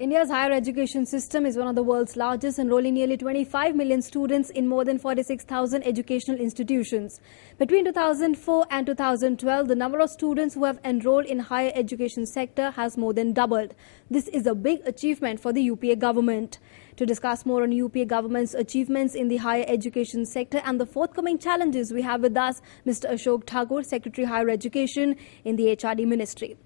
India's higher education system is one of the world's largest, enrolling nearly 25 million students in more than 46,000 educational institutions. Between 2004 and 2012, the number of students who have enrolled in higher education sector has more than doubled. This is a big achievement for the UPA government. To discuss more on UPA government's achievements in the higher education sector and the forthcoming challenges, we have with us Mr. Ashok Thakur, Secretary Higher Education in the HRD Ministry.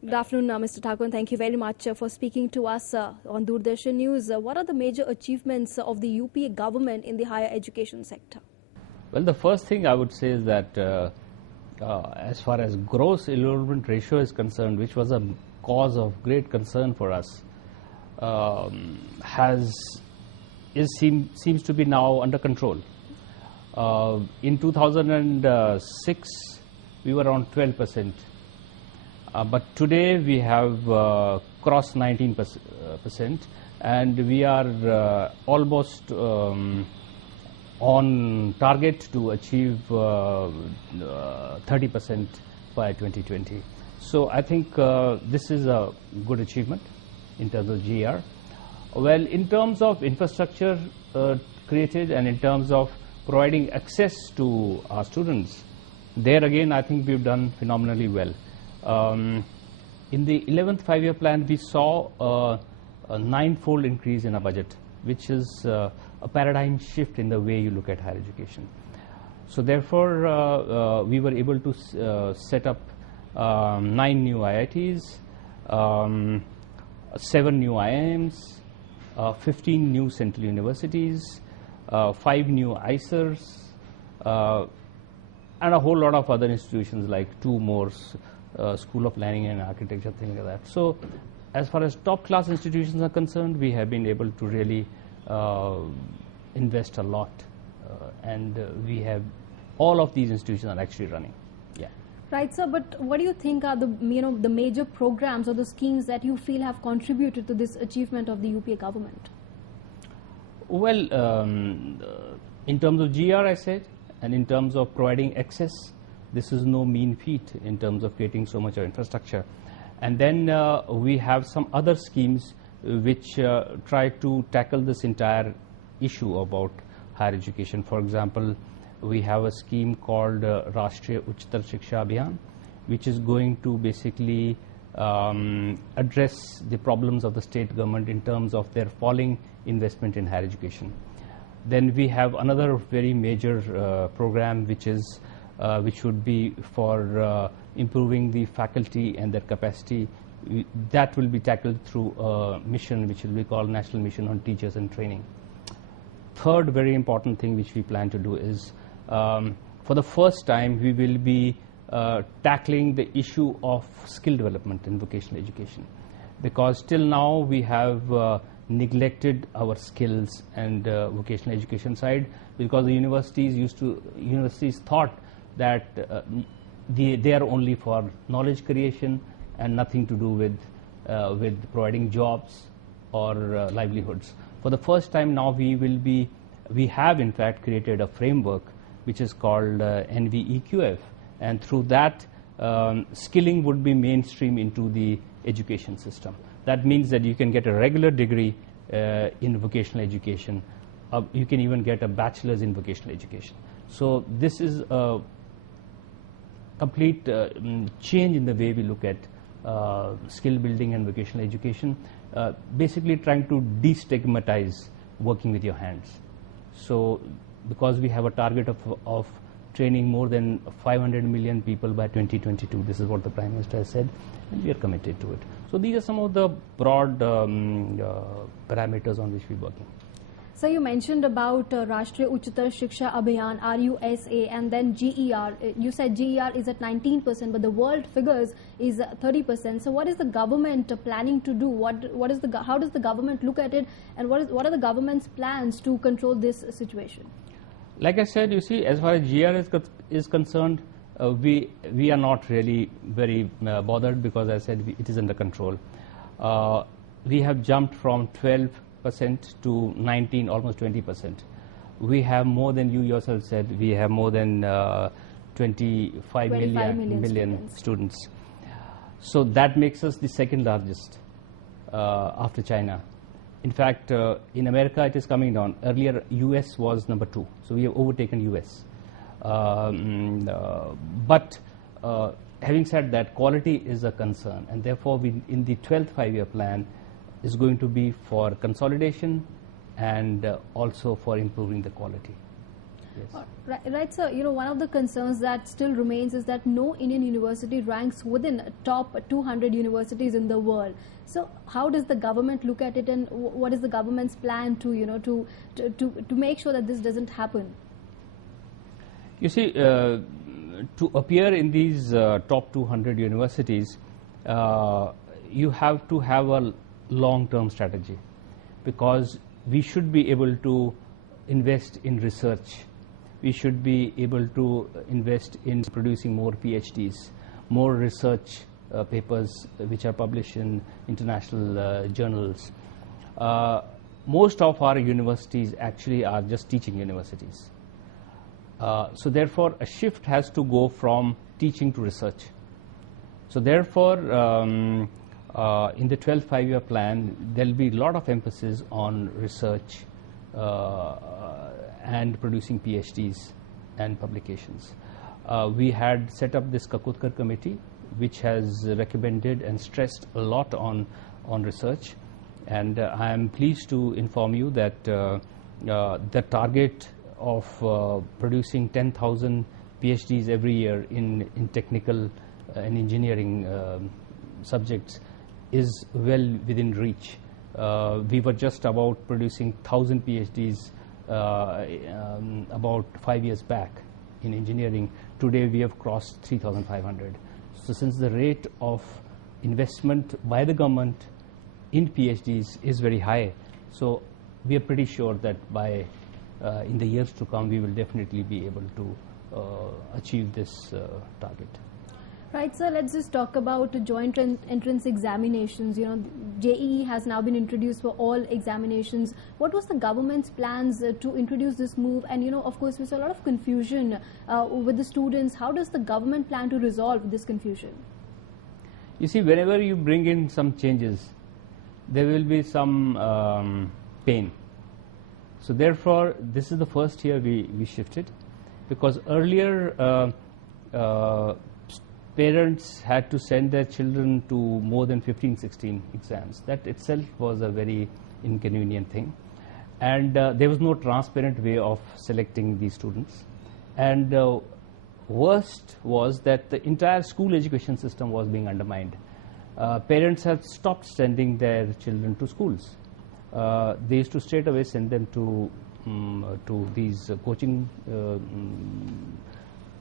Good afternoon, Mr. Thakur, and thank you very much for speaking to us on Doordarshan News. What are the major achievements of the UPA government in the higher education sector? Well, the first thing I would say is that as far as gross enrollment ratio is concerned, which was a cause of great concern for us, seems to be now under control. In 2006, we were around 12%. But today we have crossed 19%, and we are almost on target to achieve 30% by 2020. So I think this is a good achievement in terms of GR. Well, in terms of infrastructure created and in terms of providing access to our students, there again I think we've done phenomenally well. In the 11th five-year plan, we saw a 9-fold increase in our budget, which is a paradigm shift in the way you look at higher education. So therefore, we were able to set up 9 new IITs, 7 new IIMs, 15 new central universities, 5 new ICERs, and a whole lot of other institutions like 2 more School of Planning and Architecture, things like that. So as far as top class institutions are concerned, we have been able to really invest a lot, and we have all of these institutions are actually running. Yeah. Right, sir, but what do you think are the major programs or the schemes that you feel have contributed to this achievement of the UPA government? Well, in terms of GR, I said, and in terms of providing access, this is no mean feat in terms of creating so much of infrastructure. And then we have some other schemes which try to tackle this entire issue about higher education. For example, we have a scheme called Rashtriya Uchtar Shiksha Abhiyan, which is going to basically address the problems of the state government in terms of their falling investment in higher education. Then we have another very major program which would be for improving the faculty and their capacity. That will be tackled through a mission which will be called National Mission on Teachers and Training. Third very important thing which we plan to do is, for the first time, we will be tackling the issue of skill development in vocational education. Because till now we have neglected our skills and vocational education side, because the universities thought that they are only for knowledge creation and nothing to do with providing jobs or livelihoods. For the first time now, we have in fact created a framework which is called NVEQF, and through that skilling would be mainstream into the education system. That means that you can get a regular degree in vocational education. You can even get a bachelor's in vocational education. So this is a complete change in the way we look at skill building and vocational education, basically trying to destigmatize working with your hands. So because we have a target of training more than 500 million people by 2022, this is what the Prime Minister has said, and we are committed to it. So these are some of the broad parameters on which we are working. So you mentioned about Rashtriya Uchtar Shiksha Abhiyan, RUSA, and then GER. You said GER is at 19%, but the world figures is 30%. So what is the government planning to do? How does the government look at it, and what are the government's plans to control this situation? Like I said, you see, as far as GR is concerned, we are not really very bothered, because as I said, it is under control. We have jumped from 12% to 19, almost 20%. We have more than you yourself said, we have more than 25 million students. So that makes us the second largest after China. In fact, in America it is coming down. Earlier US was number 2, so we have overtaken US. But having said that, quality is a concern, and therefore in the 12th five-year plan is going to be for consolidation and also for improving the quality. Yes. Right, sir. You know, one of the concerns that still remains is that no Indian university ranks within top 200 universities in the world. So, how does the government look at it, and what is the government's plan to, you know, to make sure that this doesn't happen? You see, to appear in these top 200 universities, you have to have a long-term strategy, because we should be able to invest in research. We should be able to invest in producing more PhDs, more research papers which are published in international journals. Most of our universities actually are just teaching universities. So therefore, a shift has to go from teaching to research. So therefore, in the 12th five-year plan, there will be a lot of emphasis on research and producing PhDs and publications. We had set up this Kakutkar committee, which has recommended and stressed a lot on research. And I am pleased to inform you that the target of producing 10,000 PhDs every year in technical and engineering subjects is well within reach. We were just about producing 1,000 PhDs about 5 years back in engineering. Today we have crossed 3,500. So since the rate of investment by the government in PhDs is very high, so we are pretty sure that by in the years to come we will definitely be able to achieve this target. Right, sir. Let's just talk about joint entrance examinations. You know, JEE has now been introduced for all examinations. What was the government's plans to introduce this move? And, you know, of course, we saw a lot of confusion with the students. How does the government plan to resolve this confusion? You see, whenever you bring in some changes, there will be some pain. So therefore, this is the first year we shifted, because earlier parents had to send their children to more than 15-16 exams. That itself was a very inconvenient thing, and there was no transparent way of selecting these students. And worst was that the entire school education system was being undermined. Parents had stopped sending their children to schools. They used to straight away send them to these coaching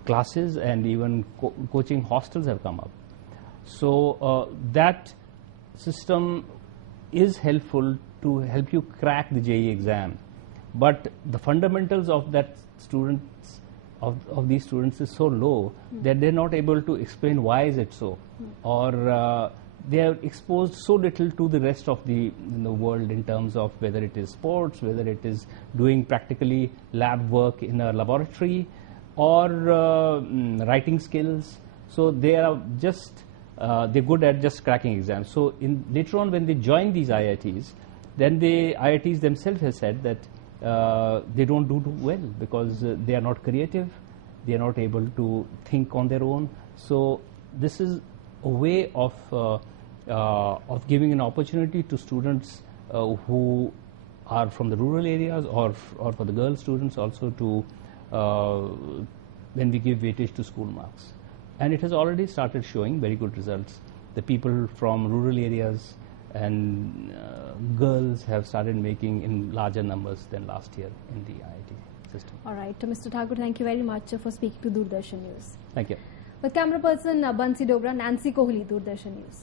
classes, and even coaching hostels have come up. So that system is helpful to help you crack the JEE exam, but the fundamentals of that students of these students is so low that they're not able to explain why is it so, or they are exposed so little to the rest of the world in terms of whether it is sports, whether it is doing practically lab work in a laboratory, or writing skills. So they are just they're good at just cracking exams. So later on when they join these IITs, then the IITs themselves have said that they don't do well because they are not creative, they are not able to think on their own. So this is a way of giving an opportunity to students who are from the rural areas, or for the girl students also, to when we give weightage to school marks. And it has already started showing very good results. The people from rural areas and girls have started making in larger numbers than last year in the IIT system. All right, Mr. Thakur, thank you very much for speaking to Doordarshan News. Thank you. With camera person Bansi Dogra, Nancy Kohli, Doordarshan News.